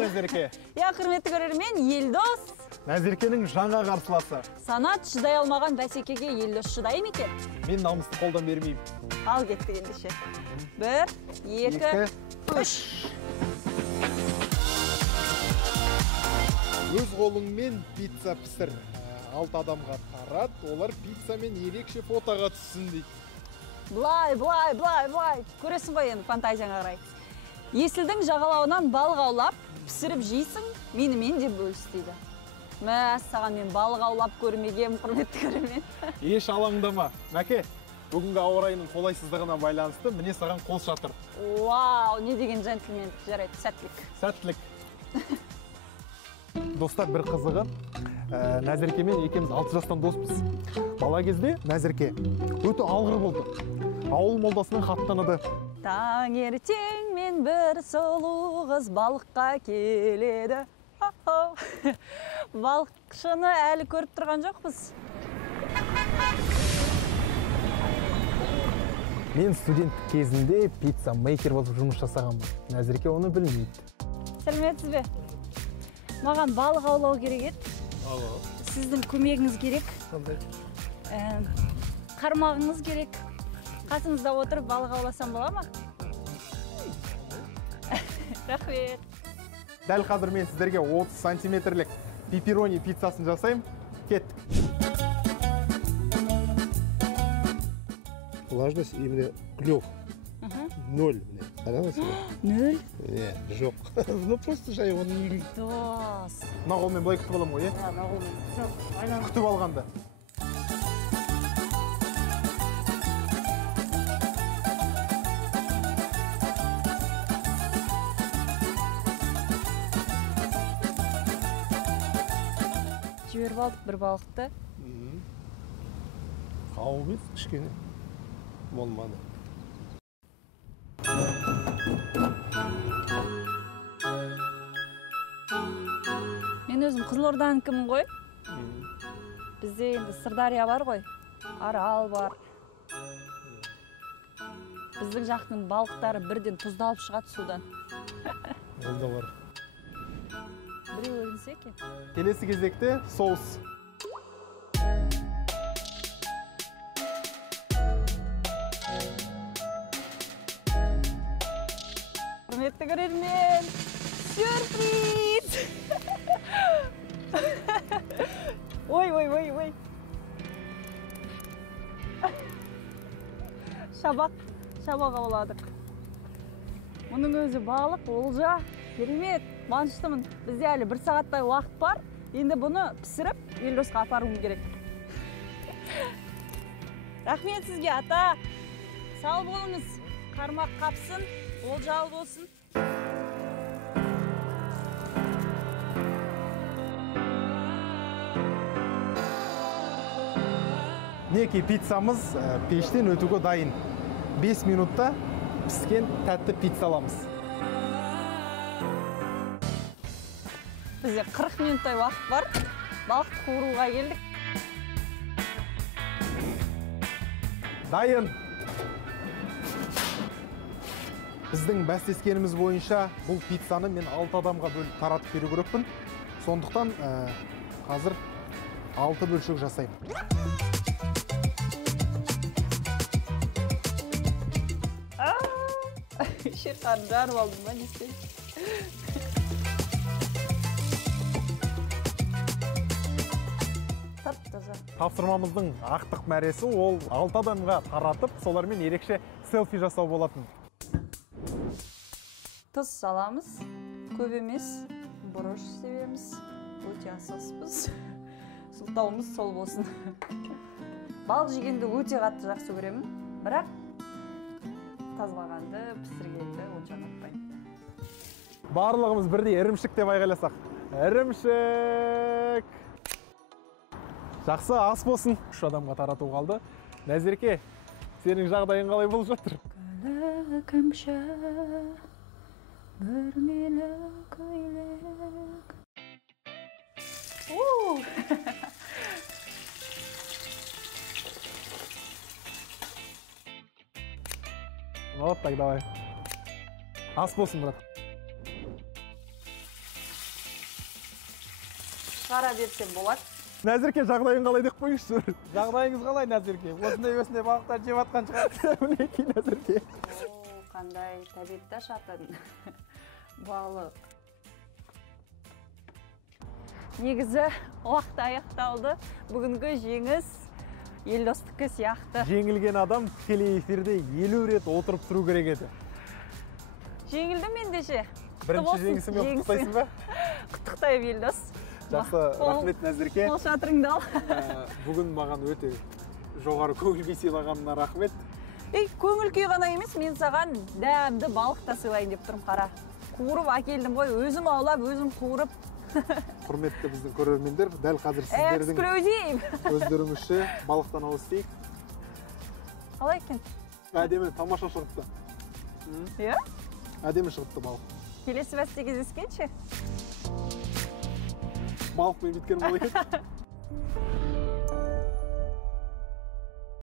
Назерке. Я құрметті көрермен, Елдос. Назеркенің жаңа қарсыласы. Санат шыдай алмаған бәсекеге Елдос шыдай ма екен? Мен намысты қолдан бермеймін. Ал кеттік ендеше. 1, 2, 3. Өз қолыңмен пицца пісір. 6 адамға тарат, олар пиццамен ерекше фотоға түссін дейді. Былай. Көресің ғой енді фантазияңа қарай. Есілдің жағалауынан балық аулап, пісіріп жейсің, менімен де бөліс дейді. Мә, саған мен балық аулап көрмегем, құрметті көрермен. Еш алаңдама. Мәке, бүгінгі ауа райының қолайсыздығына байланысты міне саған қол шатыр. Вау, не деген джентльмен, жарайды, сәттілік. Достар, бір қызығы, Назеркемен екеуміз 6 жастан доспыз. Бала кезде Назерке өте алғыр болды. Ауыл молдасының хат таныды. Таңертең мен бір сұлу қыз балыққа келеді. Балықшыны әлі көріп тұрған жоқпыз. Мен студент кезінде пицца мейкер болып жұмыс жасағанмын. Назерке оны білмейді. Сәлеметсіз бе? Маған балық аулау керек еді. Сіздің көмегіңіз керек. Қармағыңыз керек. Қасыңызда отырып балық ауласам бола ма? Рахмет. Дәл қазір мен сіздерге 30 сантиметрлік пепперони пиццасын жасаймын. Кеттік. Влажность именно клев. 0. Қараңыз. 0? Жоқ. Ну просто жай оны. Дос. Мына қолмен былай күтіп аламын ғой, е? Мына қолмен. Күтіп алғанды. Жіберіп алдық бір балықты. Қауып еді, кішкене. Болмады. Мен өзім Қызылорданікімін ғой. Бізде енді Сырдария бар ғой. Арал бар. Біздің жақтың балықтары бірден тұздалып шығады судан. Ол да бар. Біреу өлінсе екен. Келесі кезекте соус. Құрметті көрермен, сюрприз! Ой. Шабақ ауладық. Мұның өзі балық, олжа, керемет, қуаныштымын. Бізде әлі 1 сағаттай уақыт бар. Енді бұны пісіріп, Елдосқа апаруым керек. Рахмет сізге, ата. Сау болыңыз. Қармақ қапсын, олжалы болсын. Неке пиццамыз пештен өтуге дайын. 5 минутта піскен тәтті пицца аламыз. Бізде 40 минуттай уақыт бар. Балықты қуыруға келдік. Дайын. Біздің бәстескеніміз бойынша бұл пиццаны мен 6 адамға бөліп таратып беру керекпін. Сондықтан қазір 6 бөлшек жасаймын. Шерқарын жарып алдым ба, нестен? Тап-таза. Тапсырмамыздың ақтық мәресі ол 6 адамға таратып, солармен ерекше селфи жасау болатын. Тұз саламыз, көп емес, бұрыш себеміз, өте асықпыз. Сылтауымыз сол болсын. Балық жегенді өте қатты жақсы көремін, бірақ тазалағанды, пісіргенді онша ұнатпаймын. Барлығымыз бірдей ірімшік деп айғайласақ. Ірімшік! Жақсы ас болсын. 3 адамға тарату қалды. Назерке, сенің жағдайың қалай болып жатыр? Көлігімші, бүрмелі көйлек. Вот так, давай. Ас болсын, брат. шығара берсем болады. Назерке, жағдайың қалай деп қойыңызшы. Жағдайыңыз қалай, Назерке? Осындай балықтар жеп жатқан шығар. Мінекей, Назерке. О, қандай тәбетті ашатын балық. Негізі уақыт аяқталды. Бүгінгі жеңіс Елдостікі сияқты. Жеңілген адам тікелей эфирде 50 рет отырып тұру керек еді. Жеңілдім ендеше. Бірінші жеңісімен құттықтайсың ба? Құттықтаймын, Елдос. Жақсы, рахмет Назерке. Қол шатырыңды ал. Бүгін маған өте жоғары көңіл күй сыйлағанына рахмет. Көңіл күй ғана емес, мен саған дәмді балық та сыйлайын деп тұрмын, қара. Қуырып әкелдім ғой, өзім аулап, өзім қуырып. Құрметті біздің көрермендер, дәл қазір сіздердің Эксклюзив! өздеріңізше балықтан ауыз тиік. Қалай екен? Әдемі, тамаша шығыпты. Иә? Әдемі шығыпты балық. Келесі бәсте кездескенше. Балықпен биткенім қалай екен?